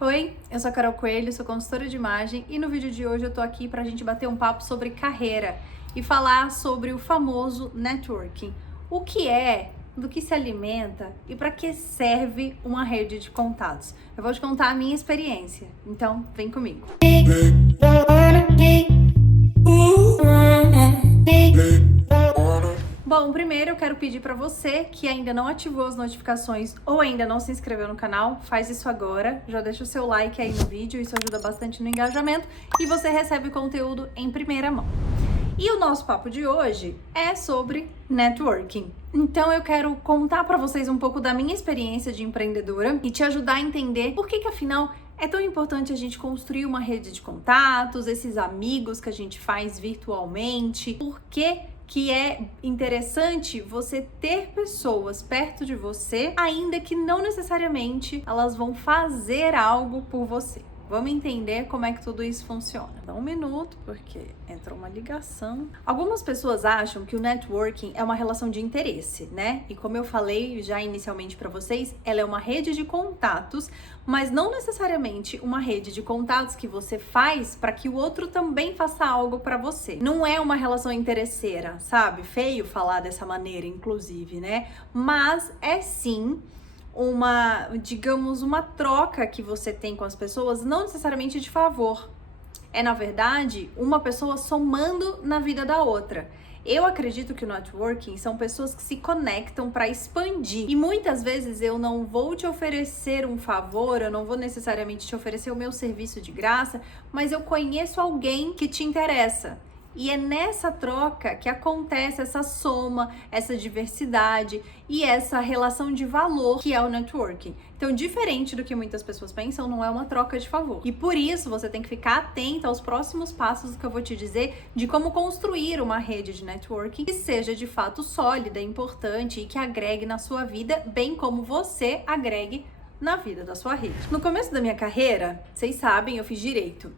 Oi, eu sou a Carol Coelho, sou consultora de imagem e no vídeo de hoje eu tô aqui pra gente bater um papo sobre carreira e falar sobre o famoso networking. O que é, do que se alimenta e para que serve uma rede de contatos. Eu vou te contar a minha experiência, então vem comigo. Bom, primeiro eu quero pedir para você que ainda não ativou as notificações ou ainda não se inscreveu no canal, faz isso agora, já deixa o seu like aí no vídeo, isso ajuda bastante no engajamento e você recebe o conteúdo em primeira mão. E o nosso papo de hoje é sobre networking. Então eu quero contar para vocês um pouco da minha experiência de empreendedora e te ajudar a entender por que afinal é tão importante a gente construir uma rede de contatos, esses amigos que a gente faz virtualmente, por que é interessante você ter pessoas perto de você, ainda que não necessariamente elas vão fazer algo por você. Vamos entender como é que tudo isso funciona. Dá um minuto, porque entrou uma ligação. Algumas pessoas acham que o networking é uma relação de interesse, né? E como eu falei já inicialmente para vocês, ela é uma rede de contatos, mas não necessariamente uma rede de contatos que você faz para que o outro também faça algo para você. Não é uma relação interesseira, sabe? Feio falar dessa maneira, inclusive, né? Mas é sim uma troca que você tem com as pessoas, não necessariamente de favor. É, na verdade, uma pessoa somando na vida da outra. Eu acredito que o networking são pessoas que se conectam para expandir. E muitas vezes eu não vou te oferecer um favor, eu não vou necessariamente te oferecer o meu serviço de graça, mas eu conheço alguém que te interessa. E é nessa troca que acontece essa soma, essa diversidade e essa relação de valor que é o networking. Então, diferente do que muitas pessoas pensam, não é uma troca de favor. E por isso você tem que ficar atento aos próximos passos que eu vou te dizer de como construir uma rede de networking que seja de fato sólida, importante e que agregue na sua vida, bem como você agregue na vida da sua rede. No começo da minha carreira, vocês sabem, eu fiz direito.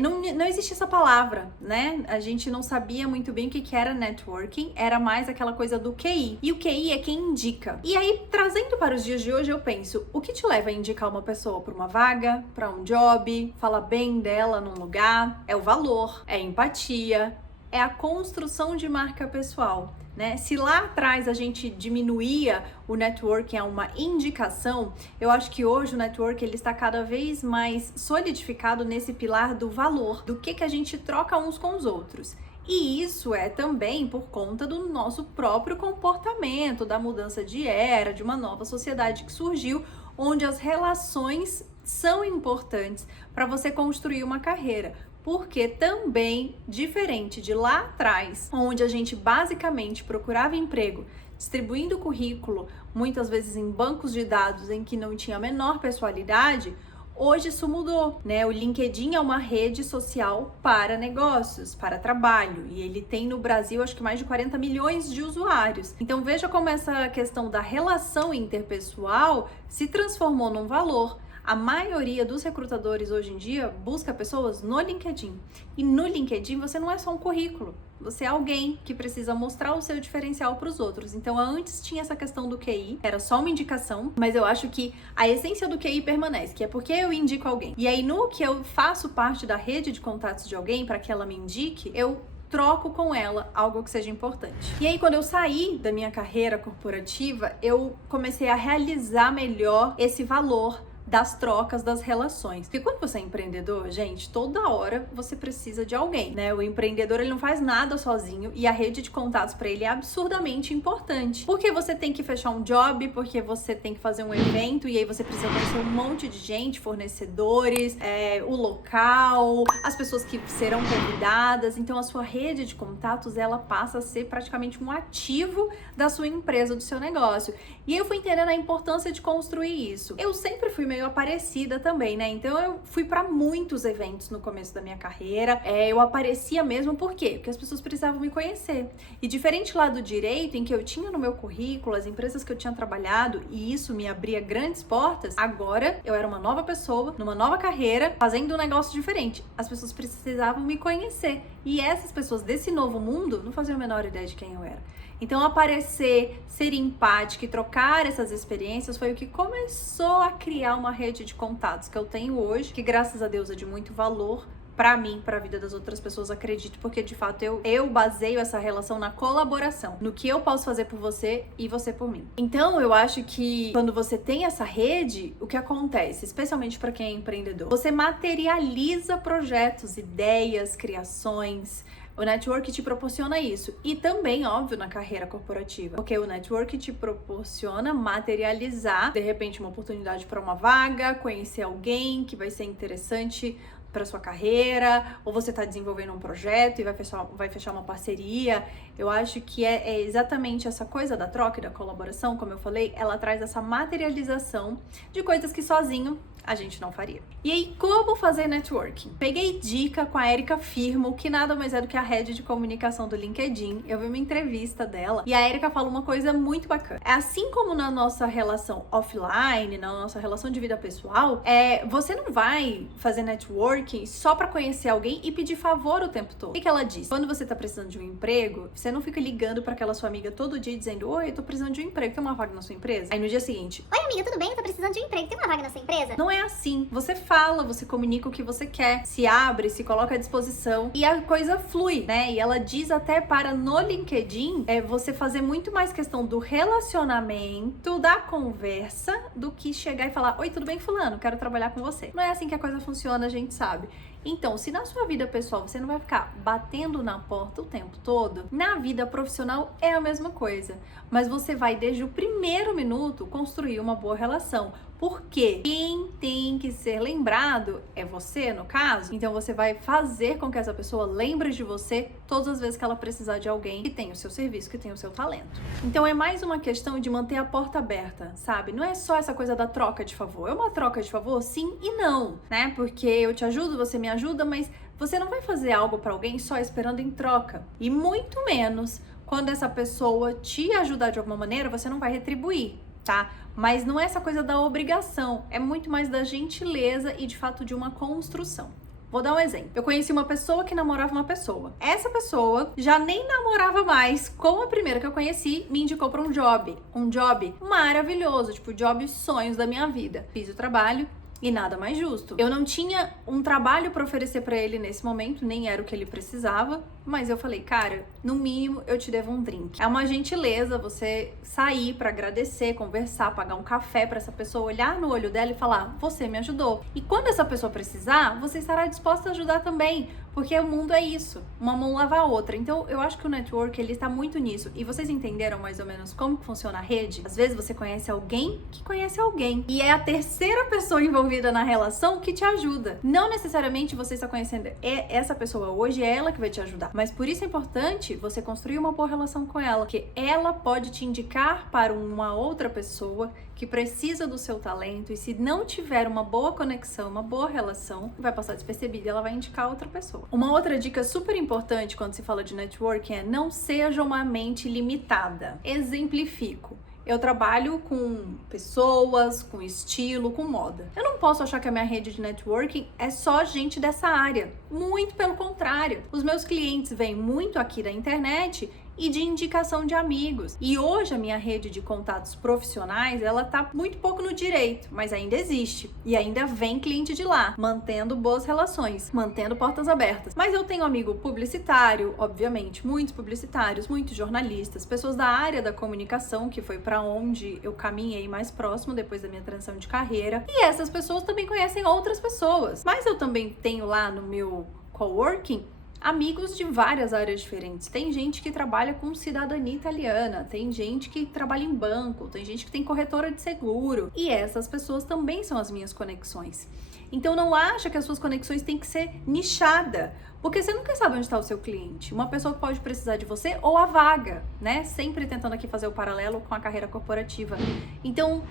Não existe essa palavra, né? A gente não sabia muito bem o que era networking, era mais aquela coisa do QI. E o QI é quem indica. E aí, trazendo para os dias de hoje, eu penso, o que te leva a indicar uma pessoa para uma vaga, para um job, falar bem dela num lugar? É o valor, é a empatia, é a construção de marca pessoal. Né? Se lá atrás a gente diminuía o networking a uma indicação, eu acho que hoje o networking ele está cada vez mais solidificado nesse pilar do valor, do que a gente troca uns com os outros. E isso é também por conta do nosso próprio comportamento, da mudança de era, de uma nova sociedade que surgiu, onde as relações são importantes para você construir uma carreira. Porque também, diferente de lá atrás, onde a gente basicamente procurava emprego distribuindo currículo, muitas vezes em bancos de dados em que não tinha a menor pessoalidade, hoje isso mudou, né? O LinkedIn é uma rede social para negócios, para trabalho, e ele tem no Brasil acho que mais de 40 milhões de usuários. Então veja como essa questão da relação interpessoal se transformou num valor. A maioria dos recrutadores hoje em dia busca pessoas no LinkedIn. E no LinkedIn você não é só um currículo, você é alguém que precisa mostrar o seu diferencial para os outros. Então antes tinha essa questão do QI, era só uma indicação, mas eu acho que a essência do QI permanece, que é porque eu indico alguém. E aí no que eu faço parte da rede de contatos de alguém para que ela me indique, eu troco com ela algo que seja importante. E aí, quando eu saí da minha carreira corporativa, eu comecei a realizar melhor esse valor das trocas, das relações. Porque quando você é empreendedor, gente, toda hora você precisa de alguém, né? O empreendedor, ele não faz nada sozinho e a rede de contatos para ele é absurdamente importante. Porque você tem que fechar um job, porque você tem que fazer um evento e aí você precisa conhecer um monte de gente, fornecedores, o local, as pessoas que serão convidadas. Então, a sua rede de contatos, ela passa a ser praticamente um ativo da sua empresa, do seu negócio. E eu fui entendendo a importância de construir isso. Eu sempre fui meio aparecida também, né? Então eu fui para muitos eventos no começo da minha carreira. Eu aparecia mesmo, por quê? Porque as pessoas precisavam me conhecer. E diferente lá do direito, em que eu tinha no meu currículo as empresas que eu tinha trabalhado e isso me abria grandes portas, agora eu era uma nova pessoa, numa nova carreira, fazendo um negócio diferente. As pessoas precisavam me conhecer. E essas pessoas desse novo mundo não faziam a menor ideia de quem eu era. Então, aparecer, ser empática e trocar essas experiências foi o que começou a criar uma rede de contatos que eu tenho hoje, que graças a Deus é de muito valor pra mim, pra vida das outras pessoas, acredito, porque de fato eu baseio essa relação na colaboração, no que eu posso fazer por você e você por mim. Então, eu acho que quando você tem essa rede, o que acontece, especialmente pra quem é empreendedor, você materializa projetos, ideias, criações. O network te proporciona isso. E também, óbvio, na carreira corporativa. Porque o network te proporciona materializar, de repente, uma oportunidade para uma vaga, conhecer alguém que vai ser interessante para sua carreira, ou você está desenvolvendo um projeto e vai fechar uma parceria. Eu acho que é exatamente essa coisa da troca e da colaboração, como eu falei, ela traz essa materialização de coisas que sozinho a gente não faria. E aí, como fazer networking? Peguei dica com a Érica Firmo, que nada mais é do que a head de comunicação do LinkedIn. Eu vi uma entrevista dela e a Érica fala uma coisa muito bacana. É assim como na nossa relação offline, na nossa relação de vida pessoal, você não vai fazer networking só pra conhecer alguém e pedir favor o tempo todo. O que ela diz? Quando você tá precisando de um emprego, você não fica ligando pra aquela sua amiga todo dia dizendo: oi, eu tô precisando de um emprego, tem uma vaga na sua empresa? Aí no dia seguinte: oi amiga, tudo bem? Eu tô precisando de um emprego, tem uma vaga na sua empresa? Não é assim. Você fala, você comunica o que você quer, se abre, se coloca à disposição e a coisa flui, né? E ela diz até para no LinkedIn você fazer muito mais questão do relacionamento, da conversa, do que chegar e falar: oi, tudo bem, fulano? Quero trabalhar com você. Não é assim que a coisa funciona, a gente sabe. Então, se na sua vida pessoal você não vai ficar batendo na porta o tempo todo, na vida profissional é a mesma coisa. Mas você vai, desde o primeiro minuto, construir uma boa relação. Porque quem tem que ser lembrado é você, no caso. Então você vai fazer com que essa pessoa lembre de você todas as vezes que ela precisar de alguém que tem o seu serviço, que tem o seu talento. Então é mais uma questão de manter a porta aberta, sabe? Não é só essa coisa da troca de favor. É uma troca de favor, sim e não, né? Porque eu te ajudo, você me ajuda, mas você não vai fazer algo pra alguém só esperando em troca. E muito menos quando essa pessoa te ajudar de alguma maneira, você não vai retribuir, tá? Mas não é essa coisa da obrigação, é muito mais da gentileza e de fato de uma construção. Vou dar um exemplo. Eu conheci uma pessoa que namorava uma pessoa. Essa pessoa já nem namorava mais com a primeira que eu conheci, me indicou para um job maravilhoso, tipo o job sonhos da minha vida. Fiz o trabalho. E nada mais justo. Eu não tinha um trabalho para oferecer para ele nesse momento, nem era o que ele precisava, mas eu falei: cara, no mínimo eu te devo um drink. É uma gentileza você sair para agradecer, conversar, pagar um café para essa pessoa, olhar no olho dela e falar: você me ajudou. E quando essa pessoa precisar, você estará disposta a ajudar também, porque o mundo é isso, uma mão lava a outra. Então eu acho que o network, ele está muito nisso. E vocês entenderam mais ou menos como funciona a rede? Às vezes você conhece alguém que conhece alguém, e é a terceira pessoa envolvida na relação que te ajuda. Não necessariamente você está conhecendo essa pessoa hoje, é ela que vai te ajudar. Mas por isso é importante você construir uma boa relação com ela, porque ela pode te indicar para uma outra pessoa que precisa do seu talento, e se não tiver uma boa conexão, uma boa relação, vai passar despercebida e ela vai indicar outra pessoa. Uma outra dica super importante quando se fala de networking é: não seja uma mente limitada. Exemplifico. Eu trabalho com pessoas, com estilo, com moda. Eu não posso achar que a minha rede de networking é só gente dessa área. Muito pelo contrário. Os meus clientes vêm muito aqui da internet e de indicação de amigos. E hoje a minha rede de contatos profissionais, ela tá muito pouco no direito, mas ainda existe. E ainda vem cliente de lá, mantendo boas relações, mantendo portas abertas. Mas eu tenho amigo publicitário, obviamente, muitos publicitários, muitos jornalistas, pessoas da área da comunicação, que foi para onde eu caminhei mais próximo depois da minha transição de carreira. E essas pessoas também conhecem outras pessoas. Mas eu também tenho lá no meu coworking amigos de várias áreas diferentes. Tem gente que trabalha com cidadania italiana, tem gente que trabalha em banco, tem gente que tem corretora de seguro. E essas pessoas também são as minhas conexões. Então não acha que as suas conexões têm que ser nichada, porque você nunca sabe onde está o seu cliente. Uma pessoa que pode precisar de você ou a vaga, né? Sempre tentando aqui fazer o paralelo com a carreira corporativa. Então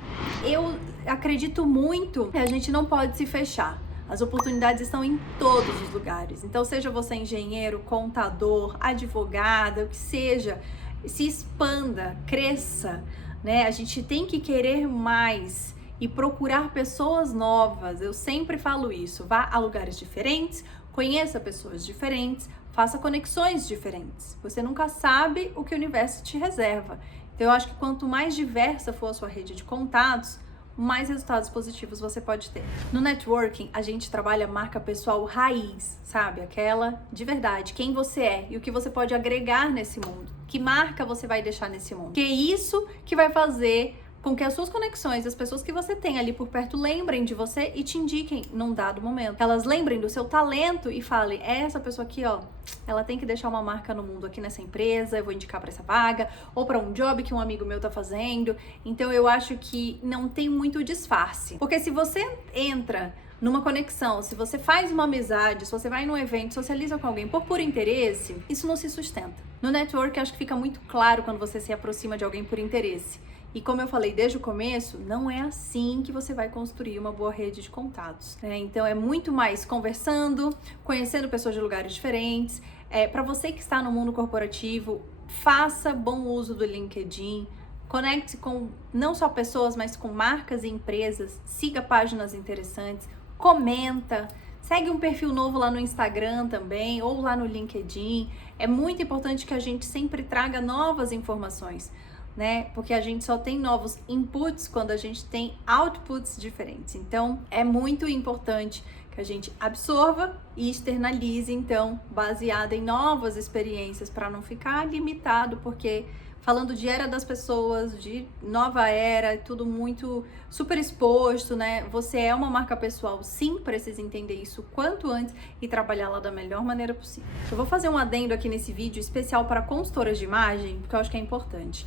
eu acredito muito que a gente não pode se fechar. As oportunidades estão em todos os lugares. Então, seja você engenheiro, contador, advogada, o que seja, se expanda, cresça, né? A gente tem que querer mais e procurar pessoas novas. Eu sempre falo isso. Vá a lugares diferentes, conheça pessoas diferentes, faça conexões diferentes. Você nunca sabe o que o universo te reserva. Então, eu acho que quanto mais diversa for a sua rede de contatos, mais resultados positivos você pode ter. No networking, a gente trabalha marca pessoal raiz, sabe? Aquela de verdade, quem você é e o que você pode agregar nesse mundo. Que marca você vai deixar nesse mundo. Que é isso que vai fazer com que as suas conexões, as pessoas que você tem ali por perto lembrem de você e te indiquem num dado momento. Elas lembrem do seu talento e falem, essa pessoa aqui, ó, ela tem que deixar uma marca no mundo aqui nessa empresa, eu vou indicar para essa vaga, ou para um job que um amigo meu tá fazendo. Então eu acho que não tem muito disfarce. Porque se você entra numa conexão, se você faz uma amizade, se você vai num evento, socializa com alguém por puro interesse, isso não se sustenta. No network, acho que fica muito claro quando você se aproxima de alguém por interesse. E como eu falei desde o começo, não é assim que você vai construir uma boa rede de contatos, né? Então é muito mais conversando, conhecendo pessoas de lugares diferentes. Para você que está no mundo corporativo, faça bom uso do LinkedIn, conecte com não só pessoas, mas com marcas e empresas, siga páginas interessantes, comenta, segue um perfil novo lá no Instagram também, ou lá no LinkedIn. É muito importante que a gente sempre traga novas informações, né? Porque a gente só tem novos inputs quando a gente tem outputs diferentes. Então, é muito importante que a gente absorva e externalize, então, baseado em novas experiências, para não ficar limitado, porque falando de era das pessoas, de nova era, tudo muito super exposto, né? Você é uma marca pessoal, sim, precisa entender isso quanto antes e trabalhar lá da melhor maneira possível. Eu vou fazer um adendo aqui nesse vídeo especial para consultoras de imagem, porque eu acho que é importante.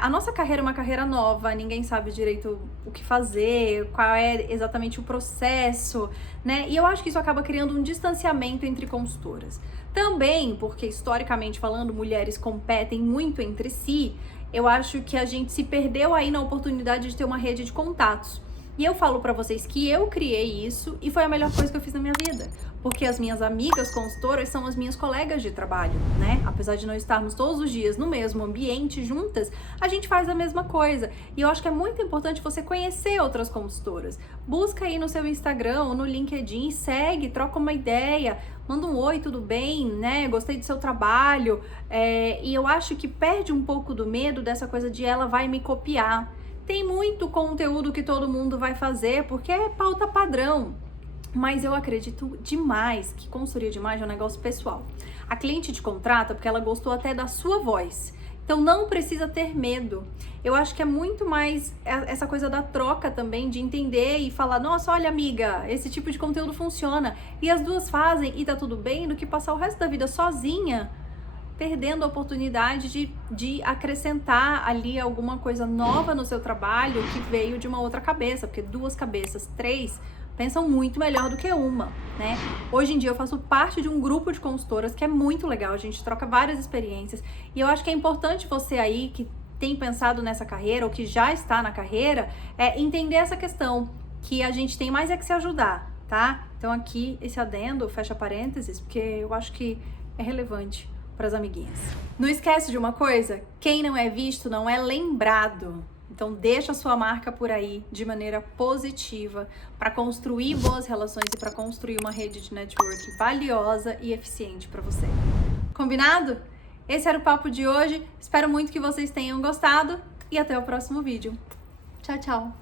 A nossa carreira é uma carreira nova, ninguém sabe direito o que fazer, qual é exatamente o processo, né? E eu acho que isso acaba criando um distanciamento entre consultoras. Também, porque historicamente falando, mulheres competem muito entre si, eu acho que a gente se perdeu aí na oportunidade de ter uma rede de contatos. E eu falo pra vocês que eu criei isso e foi a melhor coisa que eu fiz na minha vida. Porque as minhas amigas consultoras são as minhas colegas de trabalho, né? Apesar de não estarmos todos os dias no mesmo ambiente juntas, a gente faz a mesma coisa. E eu acho que é muito importante você conhecer outras consultoras. Busca aí no seu Instagram ou no LinkedIn, segue, troca uma ideia, manda um oi, tudo bem, né? Gostei do seu trabalho. E eu acho que perde um pouco do medo dessa coisa de ela vai me copiar. Tem muito conteúdo que todo mundo vai fazer, porque é pauta padrão. Mas eu acredito demais que consultoria de imagem é um negócio pessoal. A cliente te contrata porque ela gostou até da sua voz. Então não precisa ter medo. Eu acho que é muito mais essa coisa da troca também, de entender e falar, nossa, olha amiga, esse tipo de conteúdo funciona. E as duas fazem e tá tudo bem, do que passar o resto da vida sozinha, perdendo a oportunidade de acrescentar ali alguma coisa nova no seu trabalho que veio de uma outra cabeça, porque duas cabeças, três, pensam muito melhor do que uma, né? Hoje em dia eu faço parte de um grupo de consultoras que é muito legal, a gente troca várias experiências e eu acho que é importante você aí que tem pensado nessa carreira ou que já está na carreira, entender essa questão, que a gente tem mais é que se ajudar, tá? Então aqui esse adendo, fecha parênteses, porque eu acho que é relevante para as amiguinhas. Não esquece de uma coisa, quem não é visto não é lembrado. Então deixa a sua marca por aí de maneira positiva para construir boas relações e para construir uma rede de network valiosa e eficiente para você. Combinado? Esse era o papo de hoje. Espero muito que vocês tenham gostado e até o próximo vídeo. Tchau, tchau.